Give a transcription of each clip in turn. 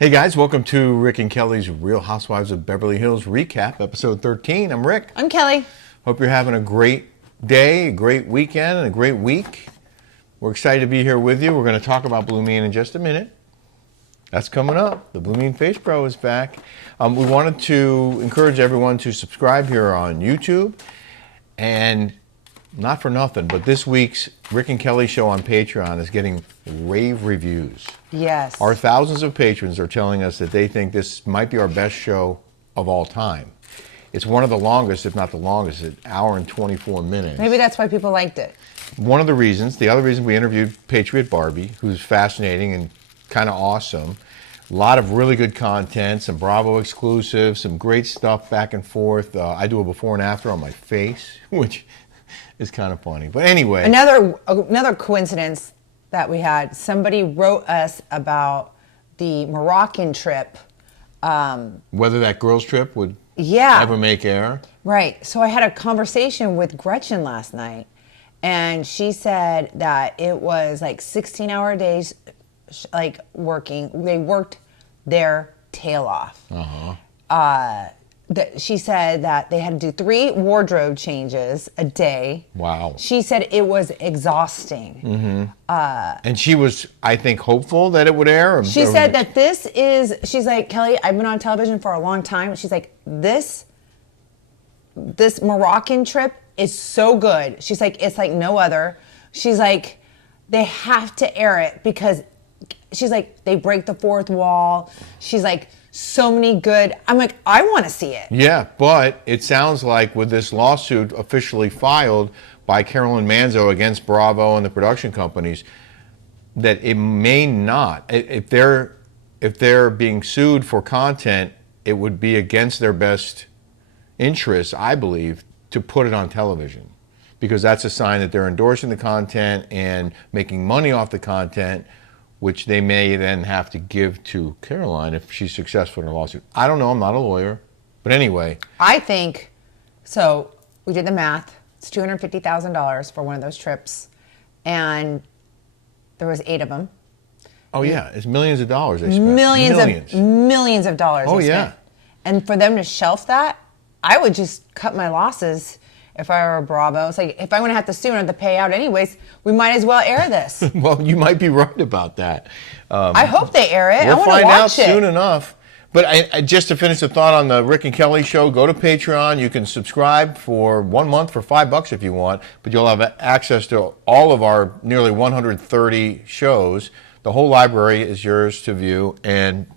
Hey guys, welcome to Rick and Kelly's Real Housewives of Beverly Hills recap, episode 13. I'm Rick. I'm Kelly. Hope you're having a great day, a great weekend, and a great week. We're excited to be here with you. We're going to talk about Blumene in just a minute. That's coming up. The Blumene Face Pro is back. We wanted to encourage everyone to subscribe here on YouTube. And not for nothing, but this week's Rick and Kelly show on Patreon is getting rave reviews. Yes. Our thousands of patrons are telling us that they think this might be our best show of all time. It's one of the longest, if not the longest, an hour and 24 minutes. Maybe that's why people liked it. One of the reasons. The other reason, we interviewed Patriot Barbie, who's fascinating and kind of awesome. A lot of really good content, some Bravo exclusives, some great stuff back and forth. I do a before and after on my face, which is kind of funny. But anyway. Another coincidence that we had, somebody wrote us about the Moroccan trip. Whether that girls' trip would ever make air. Right. So I had a conversation with Gretchen last night, and she said that it was like 16-hour days, like working. They worked their tail off. She said that they had to do 3 wardrobe changes a day. Wow. She said it was exhausting. Mm-hmm. And she was, I think, hopeful that it would air. She said that she's like, Kelly, I've been on television for a long time. She's like, this Moroccan trip is so good. She's like, it's like no other. She's like, they have to air it because she's like, they break the fourth wall. She's like, so many good. I'm like, I want to see it. Yeah, but it sounds like with this lawsuit officially filed by Carolyn Manzo against Bravo and the production companies, that it may not. If they're being sued for content, it would be against their best interests, I believe, to put it on television, because that's a sign that they're endorsing the content and making money off the content, which they may then have to give to Caroline if she's successful in her lawsuit. I don't know. I'm not a lawyer. But anyway. I think, so we did the math. It's $250,000 for one of those trips. And there was 8 of them. Oh, yeah. It's millions of dollars they spent. Millions of dollars they spent. Yeah. And for them to shelf that, I would just cut my losses. If I were a Bravo, it's like, if I'm going to have to sue and have to pay out anyways, we might as well air this. Well, you might be right about that. I hope they air it. We'll I want to find out watch it soon enough. But I just to finish the thought on the Rick and Kelly show, go to Patreon. You can subscribe for 1 month for $5 if you want, but you'll have access to all of our nearly 130 shows. The whole library is yours to view, and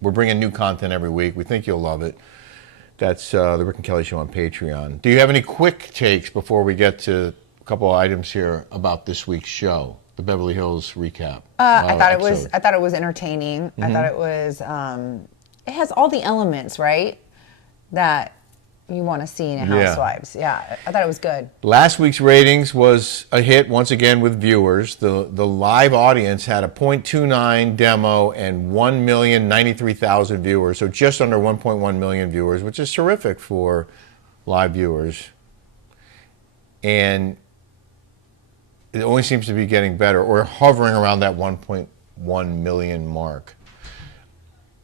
we're bringing new content every week. We think you'll love it. That's the Rick and Kelly show on Patreon. Do you have any quick takes before we get to a couple of items here about this week's show, the Beverly Hills recap? I thought it was entertaining. Mm-hmm. I thought it was. It has all the elements, right, that you want to see in a Housewives. Yeah, I thought it was good. Last week's ratings was a hit once again with viewers. The live audience had a 0.29 demo and 1,093,000 viewers, so just under 1.1 million viewers, which is terrific for live viewers. And it only seems to be getting better, or hovering around that 1.1 million mark.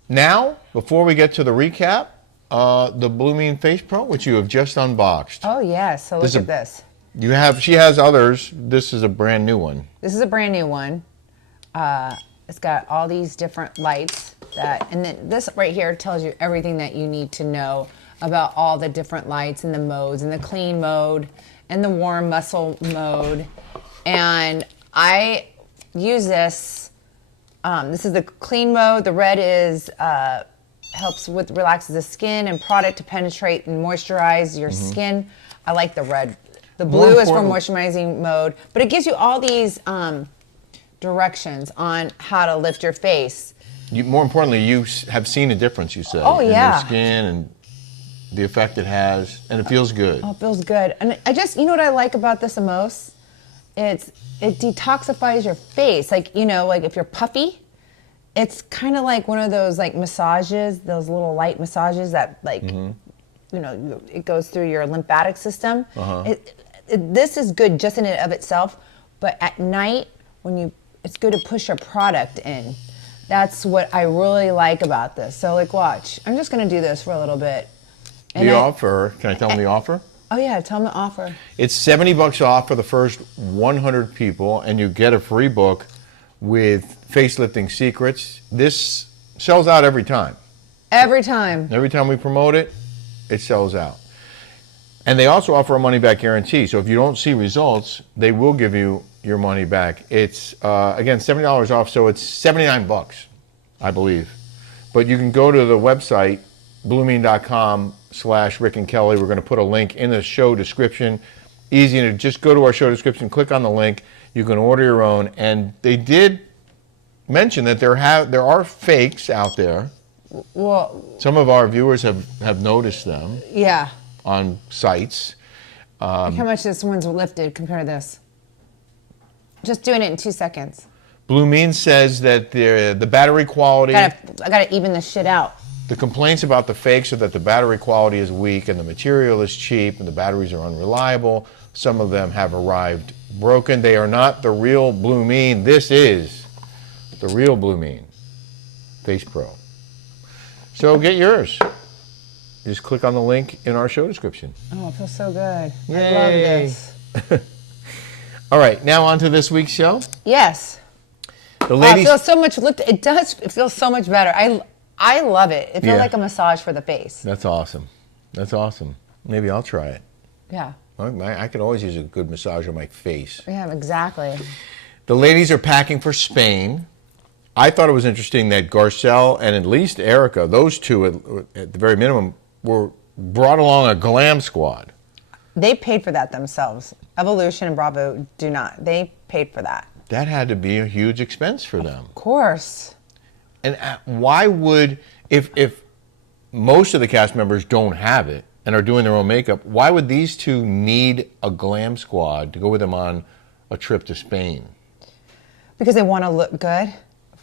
Now, before we get to the recap, the Blumene Face Pro, which you have just unboxed. Oh, yeah. So look at this. She has others. This is a brand new one. This is a brand new one. It's got all these different lights and then this right here tells you everything that you need to know about all the different lights and the modes, and the clean mode and the warm muscle mode. And I use this. This is the clean mode. The red is relaxes the skin and product to penetrate and moisturize your skin. I like the red. The blue is for moisturizing mode, but it gives you all these directions on how to lift your face. More importantly, you have seen a difference, you said. Oh, yeah. In your skin and the effect it has, and it feels good. Oh, it feels good. And you know what I like about this the most? It detoxifies your face. Like if you're puffy, it's kind of like one of those like massages, those little light massages that it goes through your lymphatic system. This is good just in and of itself, but at night it's good to push a product in. That's what I really like about this. So like, watch. I'm just going to do this for a little bit. And The offer, can I tell them the offer? Oh yeah, tell them the offer. It's $70 off for the first 100 people, and you get a free book with facelifting secrets. This sells out every time. Every time. Every time we promote it, it sells out. And they also offer a money-back guarantee. So if you don't see results, they will give you your money back. It's, again, $70 off, so it's $79, I believe. But you can go to the website, blumene.com/Rick and Kelly. We're going to put a link in the show description. Easy to just go to our show description, click on the link. You can order your own. And they did mention that there are fakes out there. Well, Some of our viewers have noticed them yeah. on sites. Look how much this one's lifted compared to this. Just doing it in 2 seconds. Blumene says that the battery quality, I gotta even this shit out. the complaints about the fakes are that the battery quality is weak and the material is cheap and the batteries are unreliable. Some of them have arrived broken. They are not the real Blumene. This is the real Blumene Face Pro. So get yours. Just click on the link in our show description. Oh, it feels so good. Yay. I love this. All right, now on to this week's show. Yes. The Oh, it ladies. feels so much. It does. It feels so much better. I love it. It feels Yeah. like a massage for the face. That's awesome. That's awesome. Maybe I'll try it. Yeah. I could always use a good massage on my face. Yeah. Exactly. The ladies are packing for Spain. I thought it was interesting that Garcelle and at least Erika, those two at the very minimum, were brought along a glam squad. They paid for that themselves. Evolution and Bravo do not. They paid for that. That had to be a huge expense for them. Of course. And why would, if most of the cast members don't have it and are doing their own makeup, why would these two need a glam squad to go with them on a trip to Spain? Because they want to look good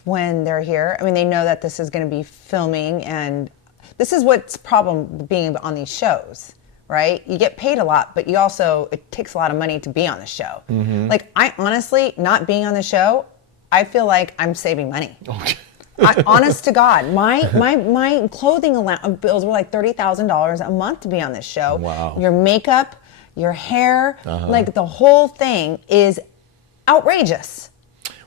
when they're here. I mean, they know that this is going to be filming, and this is what's problem being on these shows, right? You get paid a lot, but it takes a lot of money to be on the show. Mm-hmm. Like, I honestly, not being on the show, I feel like I'm saving money. Okay. Honest to God, my clothing bills were like $30,000 a month to be on this show. Wow. Your makeup, your hair, like the whole thing is outrageous.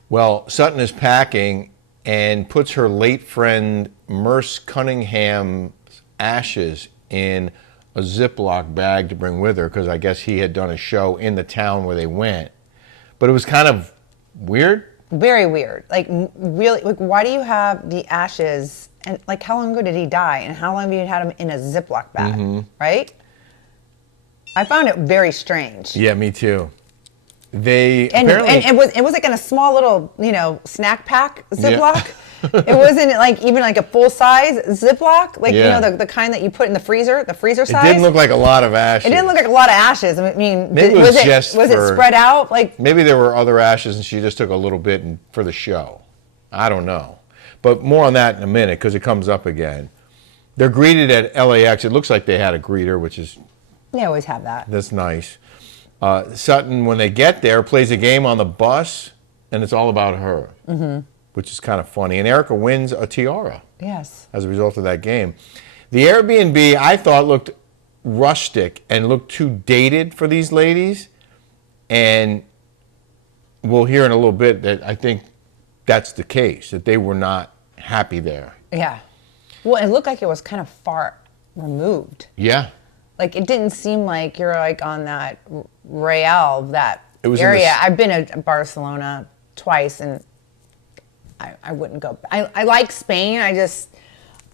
Well, Sutton is packing and puts her late friend Merce Cunningham's ashes in a Ziploc bag to bring with her because I guess he had done a show in the town where they went. But it was kind of weird. Very weird. Like, really, like, why do you have the ashes? And, like, how long ago did he die? And how long have you had him in a Ziploc bag? Right? I found it very strange. Yeah, me too. They And apparently it was like in a small little, snack pack Ziploc. It wasn't like even like a full size Ziploc, like the kind that you put in the freezer size. it didn't look like a lot of ashes. It didn't look like a lot of ashes. I mean, Maybe was it spread out? Like, maybe there were other ashes and she just took a little bit for the show. I don't know. But more on that in a minute because it comes up again. They're greeted at LAX. It looks like they had a greeter, which is they always have that. that's nice. Sutton, when they get there, plays a game on the bus, and it's all about her, which is kind of funny. And Erika wins a tiara Yes. as a result of that game. The Airbnb, I thought, looked rustic and looked too dated for these ladies. And we'll hear in a little bit that I think that's the case, that they were not happy there. Yeah. Well, it looked like it was kind of far removed. Yeah. Like, it didn't seem like you're like on that Real, that It was in area. the I've been to Barcelona twice, and I wouldn't go. I like Spain. I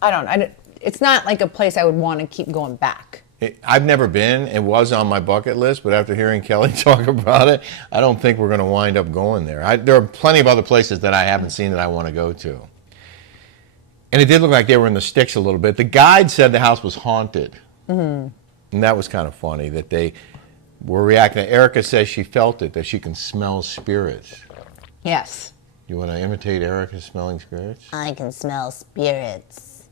don't. It's not like a place I would want to keep going back. I've never been. It was on my bucket list, but after hearing Kelly talk about it, I don't think we're going to wind up going there. There are plenty of other places that I haven't seen that I want to go to. And it did look like they were in the sticks a little bit. The guide said the house was haunted. Mm-hmm. And that was kind of funny that they were reacting. Erika says she felt it, that she can smell spirits. Yes. You want to imitate Erika smelling spirits? I can smell spirits.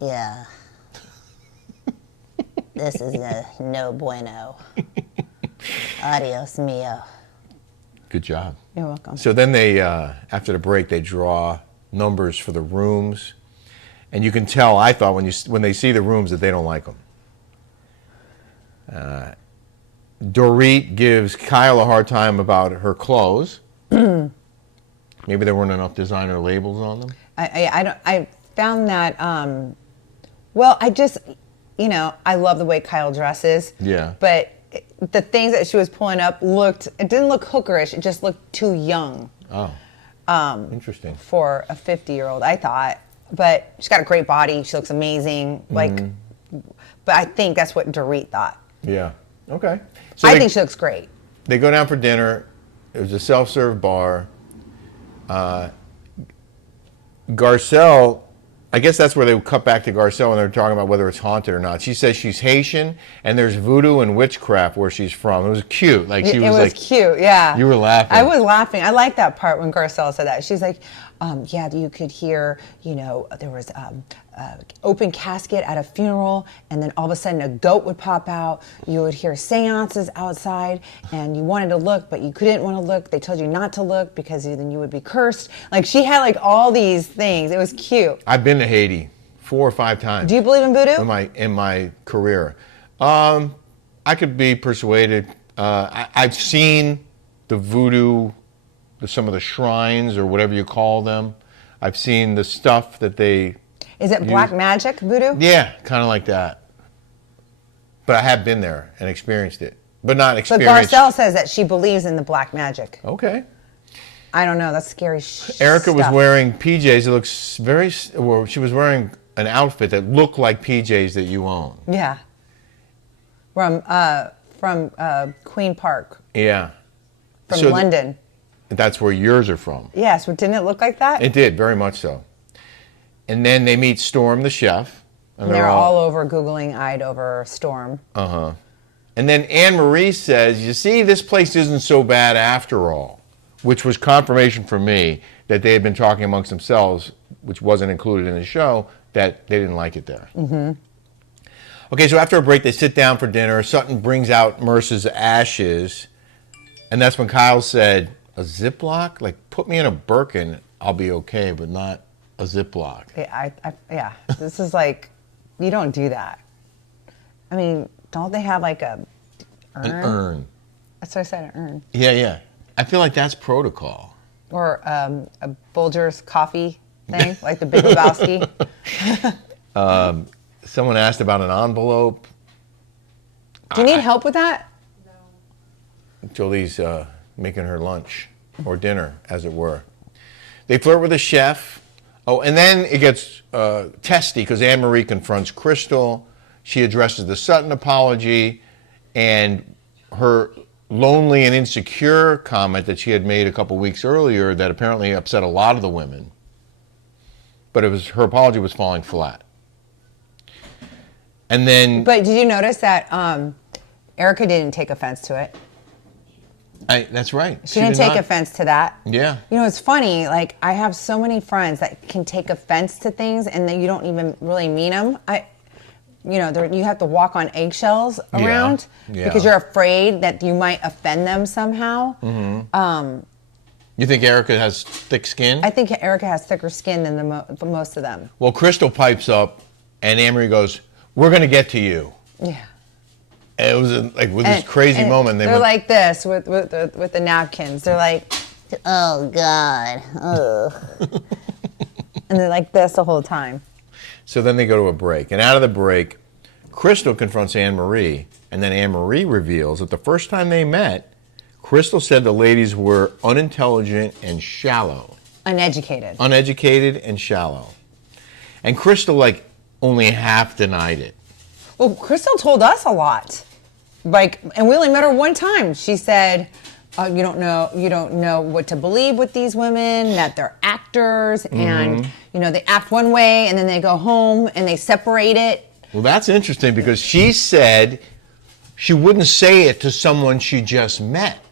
Yeah. This is a no bueno. Adios, mio. Good job. You're welcome. So then they, after the break, they draw numbers for the rooms. And you can tell, I thought, when they see the rooms that they don't like them. Dorit gives Kyle a hard time about her clothes. Maybe there weren't enough designer labels on them. I found that, well, I just, I love the way Kyle dresses. Yeah. But the things that she was pulling up it didn't look hookerish. It just looked too young. Oh, interesting. For a 50-year-old, I thought. But she's got a great body. She looks amazing. But I think that's what Dorit thought. Yeah. Okay. So I think she looks great. They go down for dinner. It was a self-serve bar. Garcelle, I guess that's where they cut back to Garcelle and they're talking about whether it's haunted or not. She says she's Haitian and there's voodoo and witchcraft where she's from. It was cute. Like she it was like, cute, yeah. You were laughing. I was laughing. I like that part when Garcelle said that. She's like, yeah, you could hear, there was open casket at a funeral, and then all of a sudden a goat would pop out. You would hear seances outside, and you wanted to look, but you couldn't want to look. They told you not to look because then you would be cursed. Like, she had like all these things. It was cute. I've been to Haiti 4 or 5 times. Do you believe in voodoo? In my career. I could be persuaded. I've seen the voodoo, some of the shrines or whatever you call them. I've seen the stuff that they Is it black magic voodoo? Yeah, kind of like that. But I have been there and experienced it. But not But experienced. Garcelle says that she believes in the black magic. Okay. I don't know. That's scary Erika was stuff. wearing PJs. It looks well, she was wearing an outfit that looked like PJs that you own. Yeah. From Queen Park. Yeah. From So London. That's where yours are from. Yes, but didn't it look like that? It did, very much so. And then they meet Storm, the chef. And they're all over Googling eyed over Storm. Uh-huh. And then Annemarie says, you see, this place isn't so bad after all, which was confirmation for me that they had been talking amongst themselves, which wasn't included in the show, that they didn't like it there. Mm-hmm. Okay, so after a break, they sit down for dinner. Sutton brings out Merce's ashes, and that's when Kyle said, a Ziploc? Like, put me in a Birkin, I'll be okay, but not a Ziploc. Yeah, this is like, you don't do that. I mean, don't they have like a urn? An urn. That's what I said, an urn. Yeah. I feel like that's protocol. Or a Folgers coffee thing, like the Big Lebowski. Someone asked about an envelope. Do you need help with that? Jolie's making her lunch, or dinner, as it were. They flirt with the chef. Oh, and then it gets testy because Annemarie confronts Crystal. She addresses the Sutton apology and her lonely and insecure comment that she had made a couple weeks earlier that apparently upset a lot of the women. But her apology was falling flat. And then... But did you notice that Erika didn't take offense to it? That's right. She didn't take offense to that. Yeah. It's funny, like, I have so many friends that can take offense to things and then you don't even really mean them. You have to walk on eggshells around because you're afraid that you might offend them somehow. Mm-hmm. You think Erika has thick skin? I think Erika has thicker skin than most of them. Well, Crystal pipes up and Annemarie goes, we're going to get to you. Yeah. And it was with this crazy moment. They're like this with the napkins. They're like, Oh, God. Ugh. and they're like this the whole time. So then they go to a break. And out of the break, Crystal confronts Annemarie. And then Annemarie reveals that the first time they met, Crystal said the ladies were unintelligent and shallow. Uneducated. Uneducated and shallow. And Crystal, only half denied it. Well, Crystal told us a lot. And we only met her one time. She said, you don't know what to believe with these women, that they're actors, and they act one way and then they go home and they separate it. Well, that's interesting because she said she wouldn't say it to someone she just met.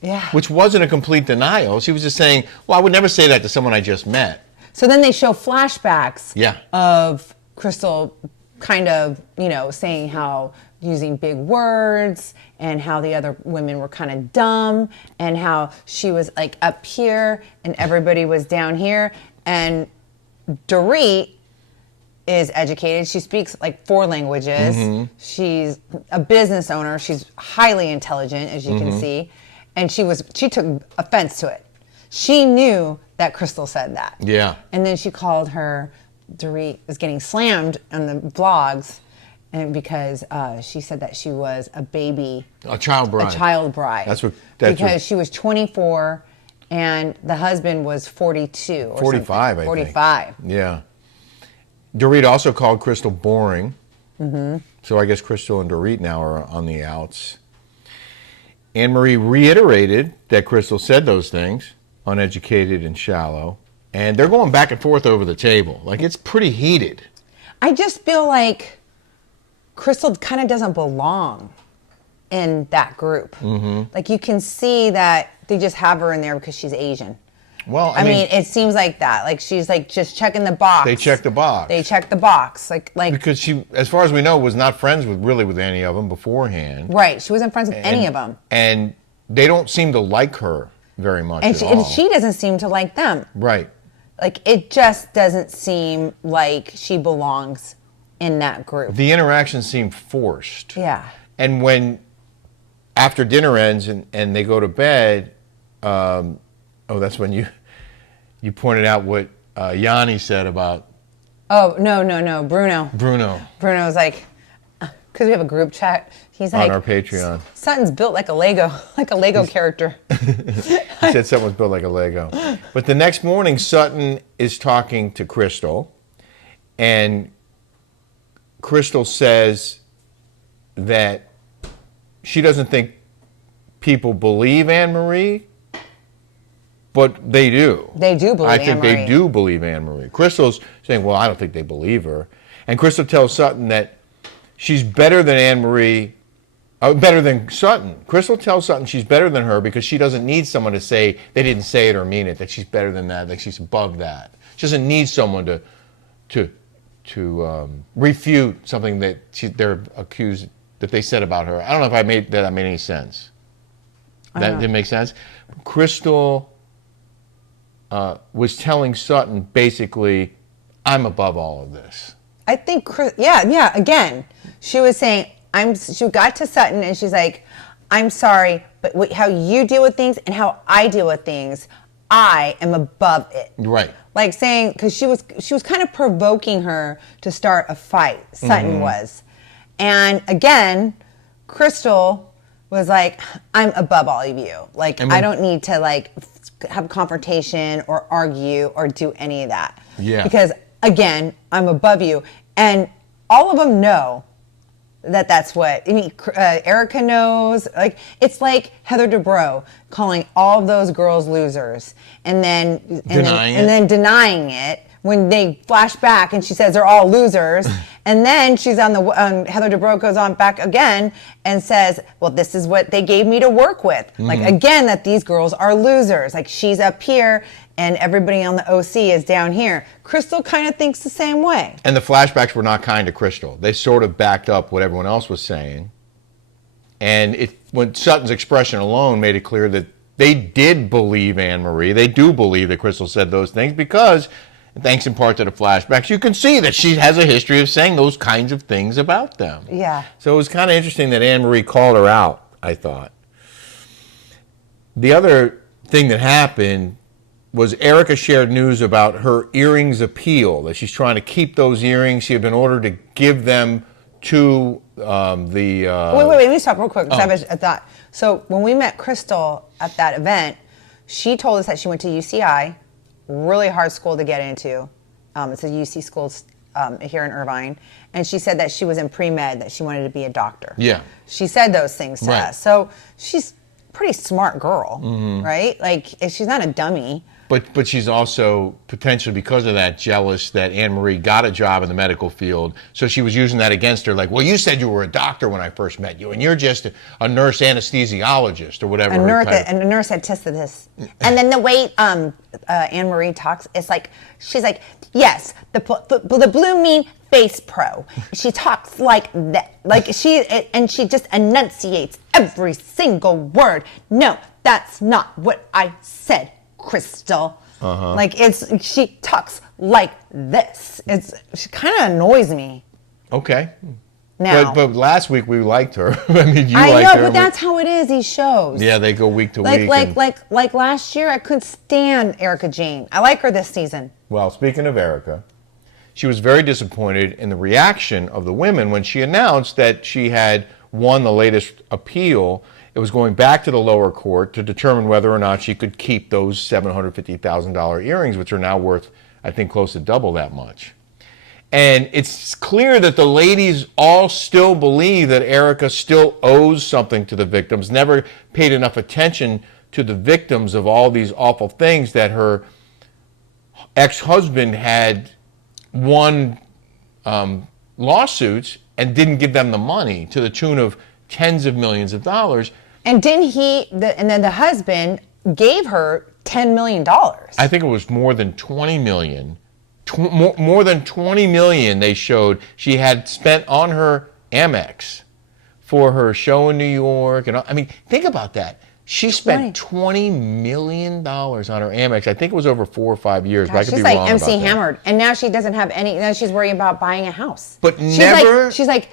Yeah. Which wasn't a complete denial. She was just saying, well, I would never say that to someone I just met. So then they show flashbacks Yeah. of Crystal kind of, saying how using big words and how the other women were kind of dumb and how she was up here and everybody was down here. And Dorit is educated. She speaks like 4 languages. She's a business owner. She's highly intelligent, as you can see. And she took offense to it. She knew that Crystal said that. Yeah. And then she called her, Dorit was getting slammed on the blogs, and because she said that she was a child bride. A child bride. Because she was 24 and the husband was 42 or 45, something. I think. 45. Yeah. Dorit also called Crystal boring. So I guess Crystal and Dorit now are on the outs. Annemarie reiterated that Crystal said those things, uneducated and shallow. And they're going back and forth over the table. Like, it's pretty heated. I just feel like Crystal kind of doesn't belong in that group. Like, you can see that they just have her in there because she's Asian. Well, I mean, it seems like that. Like, she's like just checking the box. they check the box. They check the box. Like because she, as far as we know, was not friends with any of them beforehand. right. She wasn't friends with any of them. And they don't seem to like her very much And at all. she doesn't seem to like them. Right. Like, it just doesn't seem like she belongs in that group. The interactions seem forced. Yeah. And when, after dinner ends and they go to bed, that's when you pointed out what Yanni said about Oh, no, Bruno. Bruno Bruno's like, because we have a group chat, he's on like, our Patreon. Sutton's built like a Lego character. He said something was built like a Lego. But the next morning, Sutton is talking to Crystal, and Crystal says that she doesn't think people believe Annemarie, but they do. They do believe I think they Annemarie. do believe Annemarie. Crystal's saying, well, I don't think they believe her. And Crystal tells Sutton that she's better than Annemarie, better than Sutton. Crystal tells Sutton she's better than her because she doesn't need someone to say they didn't say it or mean it, that she's better than that, that she's above that. She doesn't need someone to refute something that they're accused, that they said about her. I don't know if that made any sense. That didn't make sense? Crystal was telling Sutton, basically, I'm above all of this. I think, again, she was saying, she got to Sutton and she's like, I'm sorry, but how you deal with things and how I deal with things, I am above it. Right. Like saying, because she was kind of provoking her to start a fight, Sutton was. And again, Crystal was like, I'm above all of you. Like, I don't need to like have a confrontation or argue or do any of that. Yeah. Because again, I'm above you. And all of them know that that's what, I mean, Erika knows. Like, it's like Heather Dubrow calling all those girls losers and then denying it when they flash back and she says they're all losers. And then she's Heather Dubrow goes on back again and says, well, this is what they gave me to work with. Like, again, that these girls are losers. Like, she's up here and everybody on the OC is down here. Crystal kind of thinks the same way. And the flashbacks were not kind to Crystal. They sort of backed up what everyone else was saying. And when Sutton's expression alone made it clear that they did believe Annemarie. They do believe that Crystal said those things because, thanks in part to the flashbacks, you can see that she has a history of saying those kinds of things about them. Yeah. So it was kind of interesting that Annemarie called her out, I thought. The other thing that happened was Erika shared news about her earrings appeal, that she's trying to keep those earrings. She had been ordered to give them to Wait, let me stop real quick. I have a thought. So when we met Crystal at that event, she told us that she went to UCI, really hard school to get into. It's a UC school here in Irvine. And she said that she was in pre-med, that she wanted to be a doctor. Yeah. She said those things to Right. us. So she's a pretty smart girl, right? Like, she's not a dummy. But she's also potentially, because of that, jealous that Annemarie got a job in the medical field. So she was using that against her, like, well, you said you were a doctor when I first met you, and you're just a nurse anesthesiologist or whatever. And a nurse had tested this. And then the way Annemarie talks, it's like, she's like, yes, the Blumene Face Pro. She talks like that. Like, she just enunciates every single word. No, that's not what I said, Crystal. Like she talks like this. She kind of annoys me. Okay. Now, But last week we liked her. I mean, you I liked know, her. but that's how it is. These shows. Yeah, they go week to week. Like last year, I couldn't stand Erika Jane. I like her this season. Well, speaking of Erika, she was very disappointed in the reaction of the women when she announced that she had won the latest appeal. It was going back to the lower court to determine whether or not she could keep those $750,000 earrings, which are now worth, I think, close to double that much. And it's clear that the ladies all still believe that Erika still owes something to the victims, never paid enough attention to the victims of all these awful things, that her ex-husband had won lawsuits and didn't give them the money to the tune of tens of millions of dollars. And and then the husband gave her $10 million. I think it was more than 20 million. More than 20 million they showed she had spent on her Amex for her show in New York. And I mean, think about that. She spent $20 million on her Amex. I think it was over 4 or 5 years. But I could she's be like wrong MC about that. Hammered, and now she doesn't have any. Now she's worrying about buying a house. But she's never. She's like,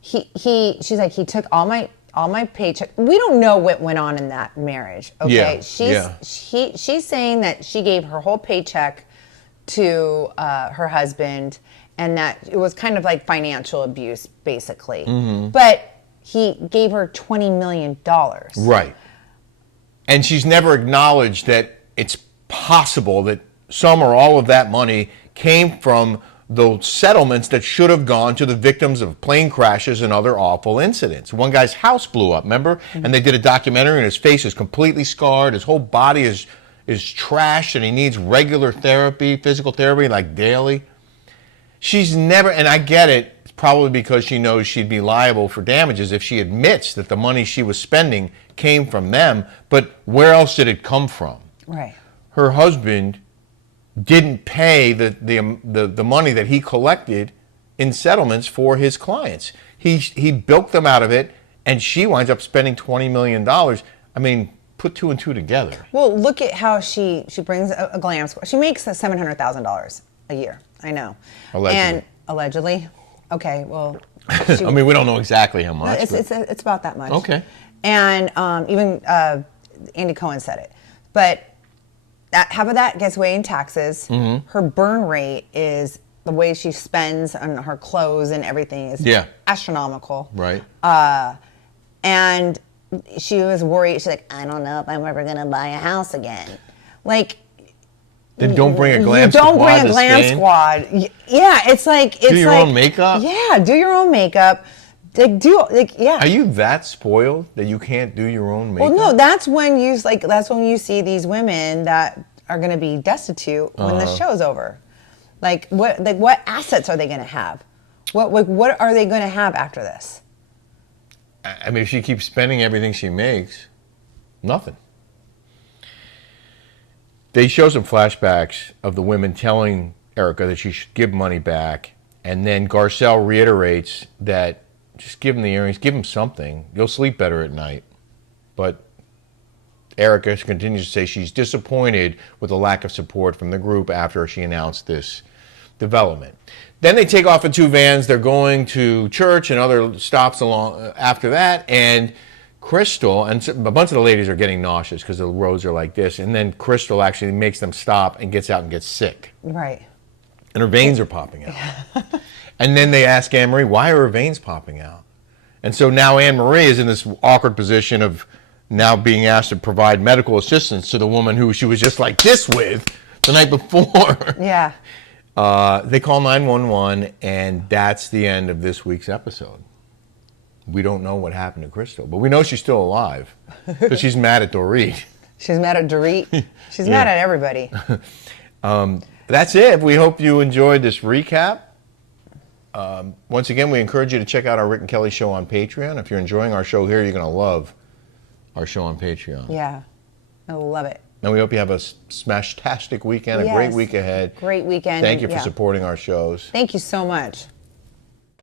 he took all my paycheck. We don't know what went on in that marriage. Okay, she's saying that she gave her whole paycheck to her husband, and that it was kind of like financial abuse, basically. Mm-hmm. But he gave her $20 million. Right. And she's never acknowledged that it's possible that some or all of that money came from those settlements that should have gone to the victims of plane crashes and other awful incidents. One guy's house blew up, remember? Mm-hmm. And they did a documentary, and his face is completely scarred. His whole body is trashed, and he needs regular therapy, physical therapy, like daily. She's never, and I get it, it's probably because she knows she'd be liable for damages if she admits that the money she was spending came from them, but where else did it come from? Right. Her husband didn't pay the money that he collected in settlements for his clients. He bilked them out of it, and she winds up spending $20 million. I mean, put two and two together. Well, look at how she brings a glam squad. She makes $700,000 a year. I know. Allegedly. And allegedly. Okay. Well. I mean, we don't know exactly how much. It's about that much. Okay. And even Andy Cohen said it, but half of that gets away in taxes. Mm-hmm. Her burn rate is the way she spends on her clothes and everything is astronomical. Right. And she was worried. She's like, I don't know if I'm ever gonna buy a house again. Like, then don't bring a glam squad. Don't bring a glam squad. Yeah, it's like do your own makeup. Yeah, do your own makeup. Are you that spoiled that you can't do your own makeup? Well, no, that's when you see these women that are going to be destitute when the show's over. What assets are they going to have? What are they going to have after this? I mean, if she keeps spending everything she makes, nothing. They show some flashbacks of the women telling Erika that she should give money back, and then Garcelle reiterates that just give him the earrings, give him something. You'll sleep better at night. But Erika continues to say she's disappointed with the lack of support from the group after she announced this development. Then they take off in 2 vans. They're going to church and other stops along after that. And Crystal, and a bunch of the ladies are getting nauseous because the roads are like this. And then Crystal actually makes them stop and gets out and gets sick. Right. And her veins are popping out. And then they ask Annemarie, why are her veins popping out? And so now Annemarie is in this awkward position of now being asked to provide medical assistance to the woman who she was just like this with the night before. Yeah. They call 911, and that's the end of this week's episode. We don't know what happened to Crystal, but we know she's still alive because she's mad at Dorit. She's mad at Dorit. She's mad at everybody. That's it. We hope you enjoyed this recap. Once again, we encourage you to check out our Rick and Kelly show on Patreon. If you're enjoying our show here, you're going to love our show on Patreon. Yeah, I love it. And we hope you have a smash-tastic weekend, a great week ahead. Great weekend. Thank you for supporting our shows. Thank you so much.